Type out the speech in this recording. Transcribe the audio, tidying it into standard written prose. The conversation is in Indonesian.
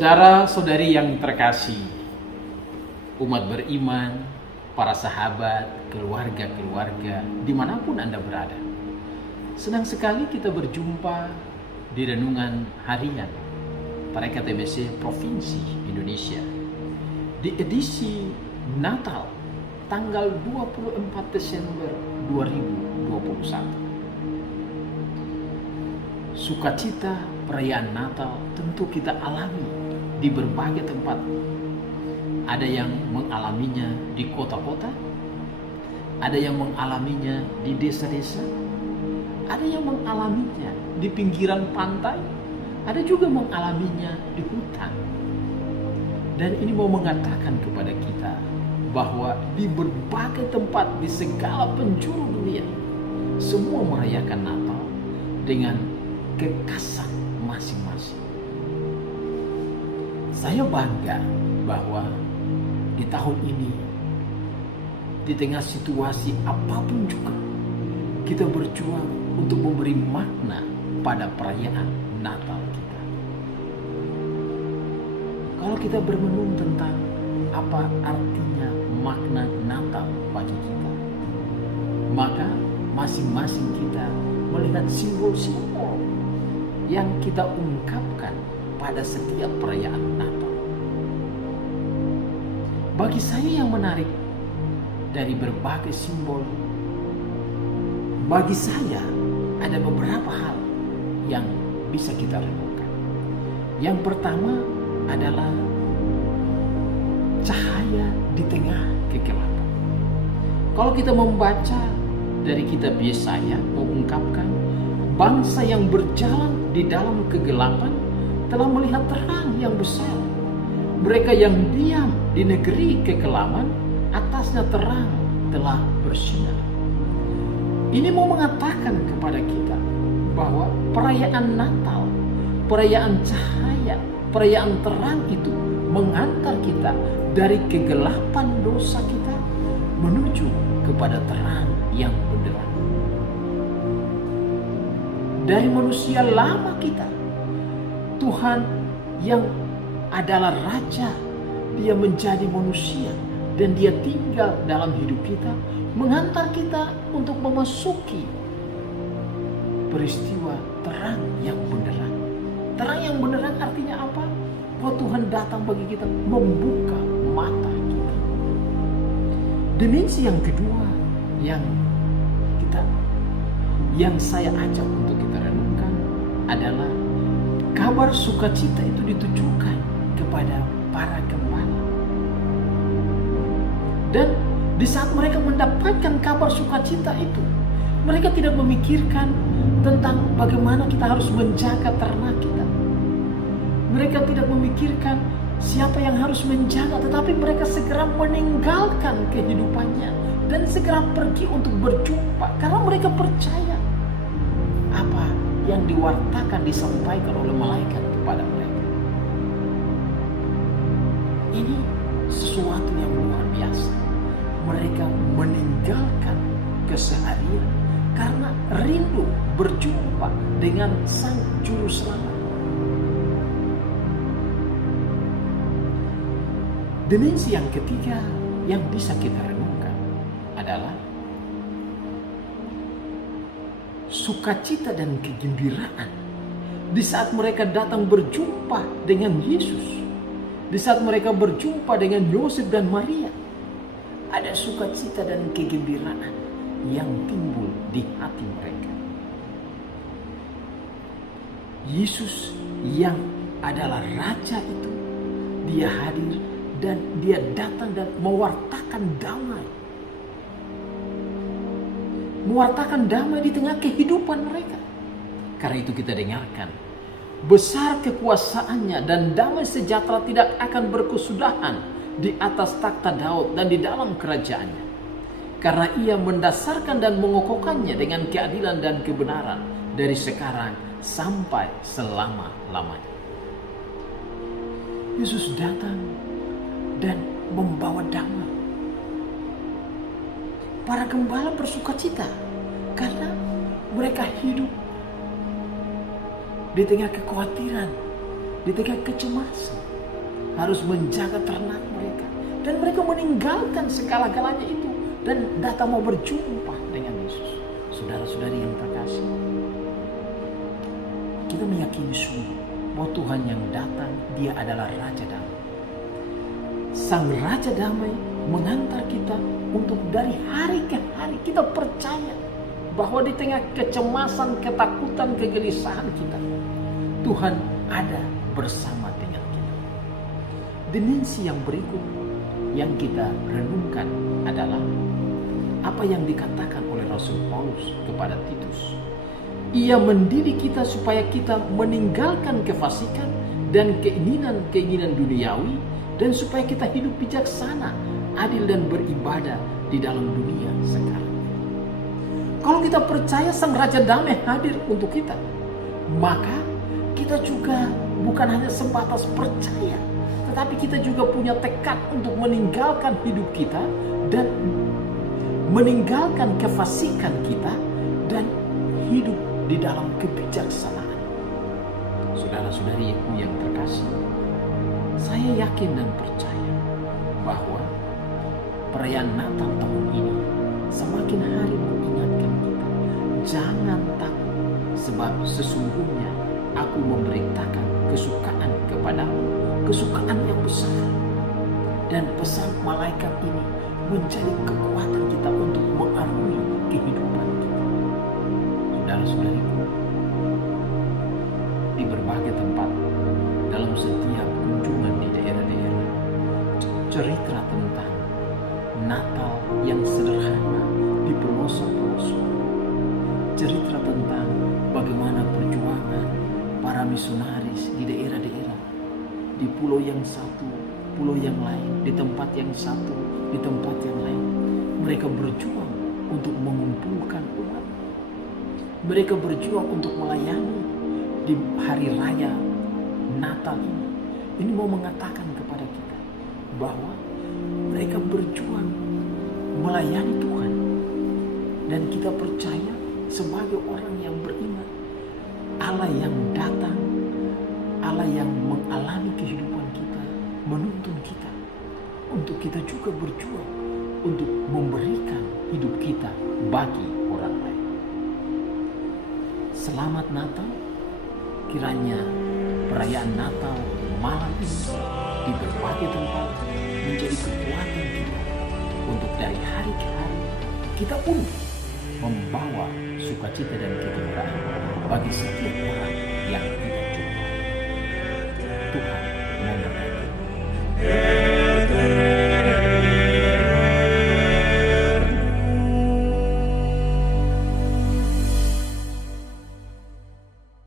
Saudara-saudari yang terkasih, umat beriman, para sahabat, keluarga-keluarga, dimanapun Anda berada. Senang sekali kita berjumpa di renungan harian Tarekat TBC Provinsi Indonesia di edisi Natal tanggal 24 Desember 2021. Sukacita perayaan Natal tentu kita alami di berbagai tempat. Ada yang mengalaminya di kota-kota, ada yang mengalaminya di desa-desa, ada yang mengalaminya di pinggiran pantai, ada juga mengalaminya di hutan. Dan ini mau mengatakan kepada kita bahwa di berbagai tempat di segala penjuru dunia, semua merayakan Natal dengan kekhasan masing-masing. Saya bangga bahwa di tahun ini, di tengah situasi apapun juga, kita berjuang untuk memberi makna pada perayaan Natal kita. Kalau kita bermenung tentang apa artinya makna Natal bagi kita, maka masing-masing kita melihat simbol-simbol yang kita ungkapkan pada setiap perayaan Natal. Bagi saya yang menarik dari berbagai simbol, bagi saya ada beberapa hal yang bisa kita renungkan. Yang pertama adalah cahaya di tengah kegelapan. Kalau kita membaca dari kitab Yesaya mengungkapkan bangsa yang berjalan di dalam kegelapan telah melihat terang yang besar. Mereka yang diam di negeri kekelaman, atasnya terang telah bersinar. Ini mau mengatakan kepada kita bahwa perayaan Natal, perayaan cahaya, perayaan terang itu mengantar kita dari kegelapan dosa kita menuju kepada terang yang benderang. Dari manusia lama kita, Tuhan yang adalah Raja, Dia menjadi manusia dan Dia tinggal dalam hidup kita, mengantar kita untuk memasuki peristiwa terang yang benderang. Terang yang benderang artinya apa? Bahwa Tuhan datang bagi kita, membuka mata kita. Dimensi yang kedua yang saya ajak untuk kita renungkan adalah kabar sukacita itu ditujukan kepada para gembala. Dan di saat mereka mendapatkan kabar sukacita itu, mereka tidak memikirkan tentang bagaimana kita harus menjaga ternak kita. Mereka tidak memikirkan siapa yang harus menjaga, tetapi mereka segera meninggalkan kehidupannya dan segera pergi untuk berjumpa karena mereka percaya apa yang diwartakan disampaikan oleh malaikat kepada mereka. Ini sesuatu yang luar biasa. Mereka meninggalkan keseharian karena rindu berjumpa dengan Sang Juru Selamat. Dimensi yang ketiga yang bisa kita renungkan adalah sukacita dan kegembiraan di saat mereka datang berjumpa dengan Yesus, di saat mereka berjumpa dengan Yosef dan Maria. Ada sukacita dan kegembiraan yang timbul di hati mereka. Yesus yang adalah Raja itu, Dia hadir dan Dia datang dan mewartakan damai. Mewartakan damai di tengah kehidupan mereka. Karena itu kita dengarkan, besar kekuasaannya dan damai sejahtera tidak akan berkesudahan di atas takhta Daud dan di dalam kerajaannya. Karena Ia mendasarkan dan mengokohkannya dengan keadilan dan kebenaran dari sekarang sampai selama-lamanya. Yesus datang dan membawa damai. Para gembala bersukacita karena mereka hidup di tengah kekhawatiran, di tengah kecemasan. harus menjaga ternak mereka. Dan mereka meninggalkan segala-galanya itu dan datang mau berjumpa dengan Yesus. Saudara-saudari yang terkasih, kita meyakini sungguh bahwa Tuhan yang datang, Dia adalah Raja Damai. Sang Raja Damai mengantar kita untuk dari hari ke hari. Kita percaya bahwa di tengah kecemasan, ketakutan, kegelisahan kita, Tuhan ada bersama dengan kita. Dimensi yang berikut yang kita renungkan adalah apa yang dikatakan oleh Rasul Paulus kepada Titus. Ia mendidik kita supaya kita meninggalkan kefasikan dan keinginan-keinginan duniawi, dan supaya kita hidup bijaksana, adil dan beribadah di dalam dunia sekarang. Kalau kita percaya Sang Raja Damai hadir untuk kita, maka kita juga bukan hanya sebatas percaya, tetapi kita juga punya tekad untuk meninggalkan hidup kita dan meninggalkan kefasikan kita dan hidup di dalam kebijaksanaan. Saudara-saudari yang terkasih, saya yakin dan percaya bahwa perayaan Natal tahun ini semakin hari mengingatkan kita, jangan takut, sebab sesungguhnya aku memberitakan kesukaan kepadamu, kesukaan yang besar. Dan pesan malaikat ini menjadi kekuatan kita untuk mengarungi kehidupan kita. Saudara-saudariku, di berbagai tempat, dalam setiap kunjungan di daerah-daerah, cerita tentang Natal yang sederhana di pelosok-pelosok, cerita tentang bagaimana perjuangan para misionaris di daerah-daerah, di pulau yang satu, pulau yang lain, di tempat yang satu, di tempat yang lain. Mereka berjuang untuk mengumpulkan umat. Mereka berjuang untuk melayani di hari raya Natal ini. Ini mau mengatakan kepada kita bahwa mereka berjuang melayani Tuhan. Dan kita percaya sebagai orang yang beriman, Allah yang datang, Allah yang mengalami kehidupan kita, menuntun kita untuk kita juga berjuang untuk memberikan hidup kita bagi orang lain. Selamat Natal. Kiranya perayaan Natal malam ini di berbagai tempat menjadi kekuatan kita untuk dari hari ke hari kita pun membawa sukacita dan ketenangan bagi setiap orang